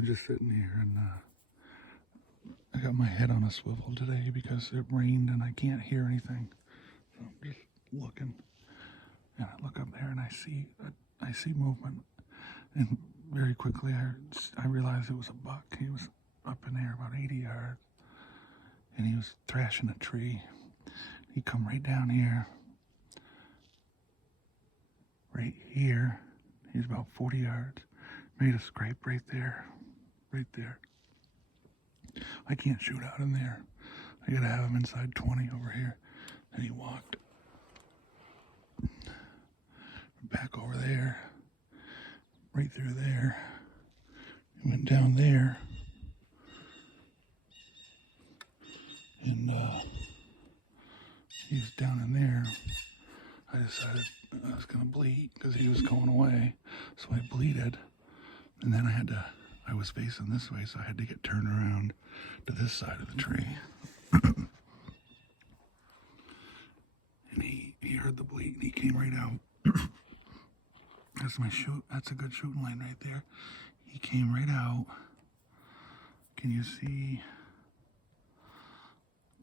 I'm just sitting here and I got my head on a swivel today because it rained and I can't hear anything. So I'm just looking, and I look up there and I see movement, and very quickly I realized it was a buck. He was up in there about 80 yards, and he was thrashing a tree. He come right down here, right here. He's about 40 yards. Made a scrape right there, right there. I can't shoot out in there. I gotta have him inside 20 over here. And he walked back over there, right through there. He went down there, and he was down in there. I decided I was gonna bleed because he was going away, so I bleeded, and then I was facing this way, so I had to get turned around to this side of the tree. And he heard the bleat and he came right out. That's a good shooting line right there. He came right out. Can you see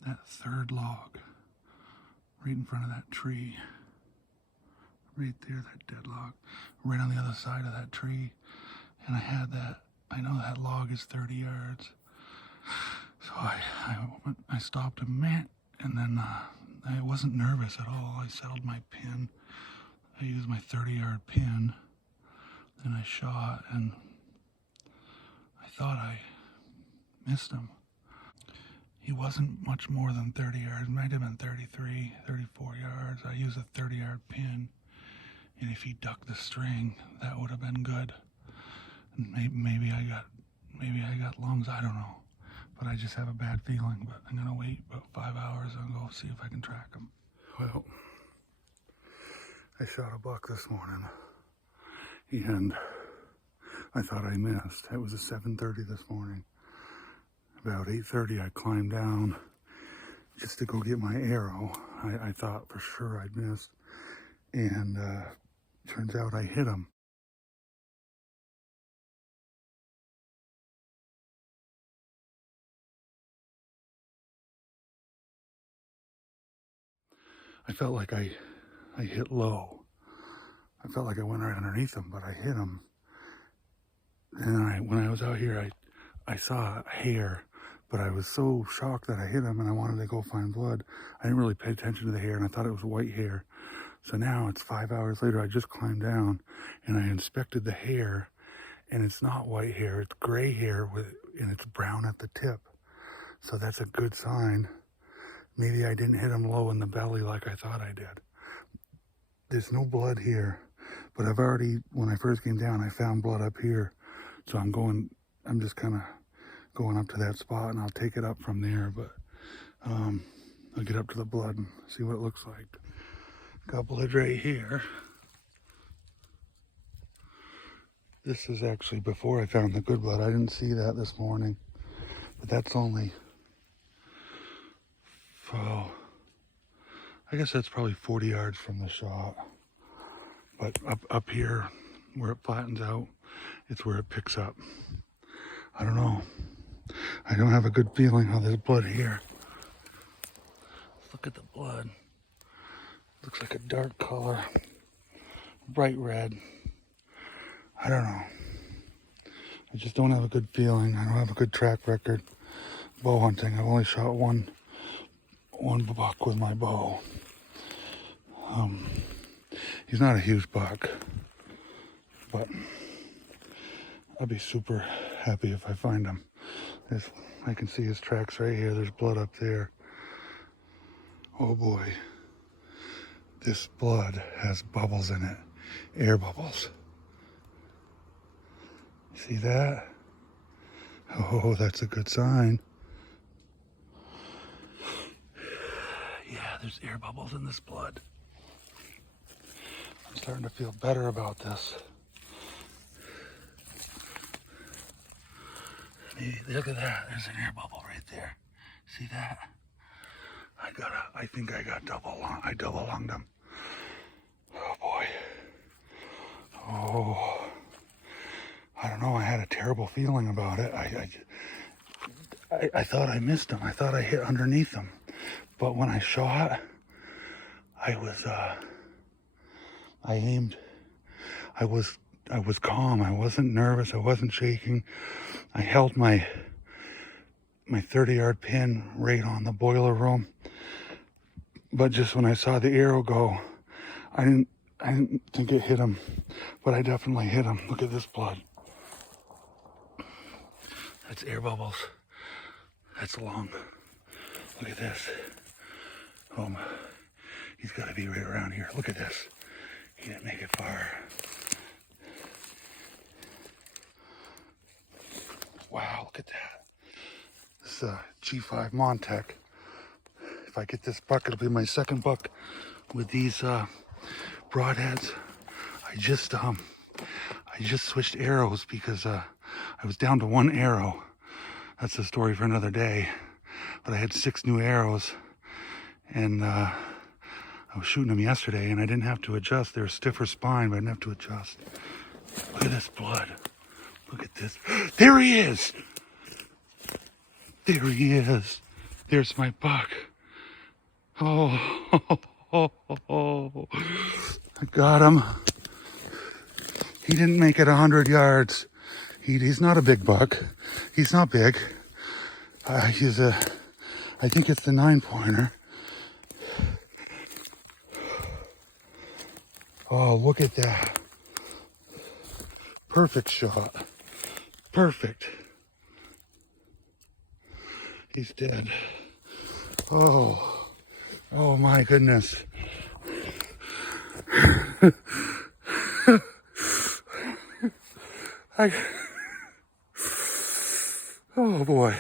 that third log right in front of that tree? Right there, that dead log, right on the other side of that tree. And I know that log is 30 yards. So I stopped him, and then I wasn't nervous at all. I settled my pin. I used my 30-yard pin. Then I shot, and I thought I missed him. He wasn't much more than 30 yards. It might have been 33, 34 yards. I used a 30-yard pin, and if he ducked the string, that would have been good. And maybe I got lungs. I don't know. But I just have a bad feeling. But I'm gonna wait about 5 hours and go see if I can track him. Well, I shot a buck this morning, and I thought I missed. It was a 7:30 this morning. About 8:30, I climbed down just to go get my arrow. I thought for sure I'd missed, and turns out I hit him. I felt like I hit low. I felt like I went right underneath him, but I hit him. And when I was out here, I saw a hair, but I was so shocked that I hit him and I wanted to go find blood. I didn't really pay attention to the hair, and I thought it was white hair. So now it's 5 hours later, I just climbed down and I inspected the hair, and it's not white hair, it's gray hair and it's brown at the tip. So that's a good sign. Maybe I didn't hit him low in the belly like I thought I did. There's no blood here, but when I first came down, I found blood up here. So I'm just kind of going up to that spot, and I'll take it up from there, but I'll get up to the blood and see what it looks like. Got blood right here. This is actually before I found the good blood. I didn't see that this morning, but that's only, I guess that's probably 40 yards from the shot. But up here, where it flattens out, it's where it picks up. I don't know. I don't have a good feeling how there's blood here. Look at the blood. Looks like a dark color, bright red. I don't know. I just don't have a good feeling. I don't have a good track record bow hunting. I've only shot one buck with my bow. He's not a huge buck, but I'll be super happy if I find him. I can see his tracks right here. There's blood up there. Oh boy. This blood has bubbles in it. Air bubbles. See that? Oh, that's a good sign. Yeah, there's air bubbles in this blood. I'm starting to feel better about this. Look at that. There's an air bubble right there. See that? I think I got I double lunged him. Oh boy. Oh. I don't know, I had a terrible feeling about it. I thought I missed him. I thought I hit underneath him. But when I shot, I aimed. I was calm. I wasn't nervous. I wasn't shaking. I held my 30-yard pin right on the boiler room. But just when I saw the arrow go, I didn't think it hit him, but I definitely hit him. Look at this blood. That's air bubbles. That's long. Look at this. He's got to be right around here. Look at this. He didn't make it far. Wow, look at that. This is a G5 Montec. If I get this buck, it'll be my second buck with these broadheads. I just switched arrows because I was down to one arrow. That's a story for another day. But I had 6 new arrows, and I was shooting them yesterday, and I didn't have to adjust. They were stiffer spine, but I didn't have to adjust. Look at this blood. Look at this. There he is. There he is. There's my buck. Oh, I got him. He didn't make it 100 yards. He's not a big buck. He's not big. I think it's the 9-pointer. Oh, look at that. Perfect shot. Perfect. He's dead. Oh my goodness. Oh boy.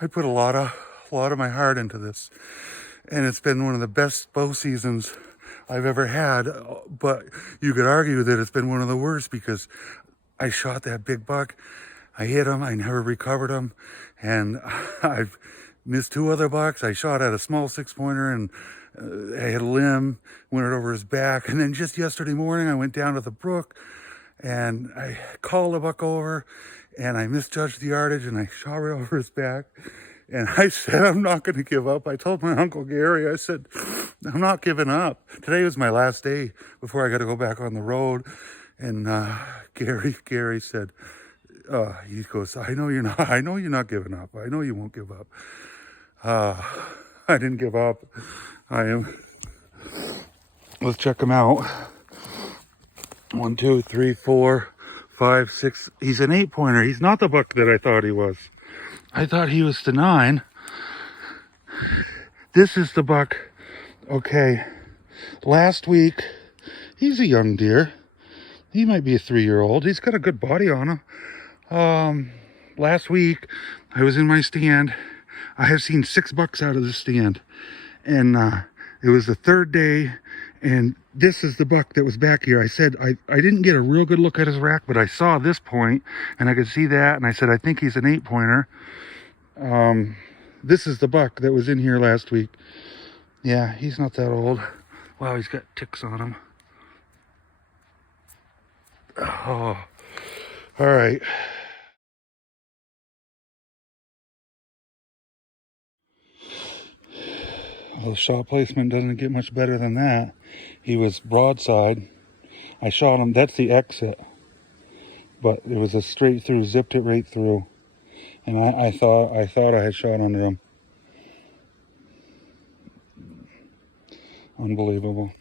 I put a lot of my heart into this, and it's been one of the best bow seasons I've ever had, but you could argue that it's been one of the worst because I shot that big buck. I hit him, I never recovered him, and I've missed 2 other bucks. I shot at a small 6-pointer, and I hit a limb, went it over his back, and then just yesterday morning I went down to the brook and I called a buck over and I misjudged the yardage and I shot right over his back. And I said, I'm not going to give up. I told my Uncle Gary, I said, I'm not giving up. Today was my last day before I got to go back on the road. And Gary said, he goes, I know you're not giving up. I know you won't give up. I didn't give up. Let's check him out. 1, 2, 3, 4, 5, 6. He's an 8-pointer. He's not the buck that I thought he was. I thought he was the 9. This is the buck. Okay. Last week, he's a young deer. He might be a 3-year-old. He's got a good body on him. Last week, I was in my stand. I have seen 6 bucks out of the stand. And it was the 3rd day. And this is the buck that was back here. I said, I didn't get a real good look at his rack, but I saw this point, and I could see that. And I said, I think he's an 8-pointer. This is the buck that was in here last week. Yeah, he's not that old. Wow, he's got ticks on him. Oh, all right. Well, the shot placement doesn't get much better than that. He was broadside. I shot him. That's the exit. But it was a straight through, zipped it right through. And I thought I had shot under him. Unbelievable.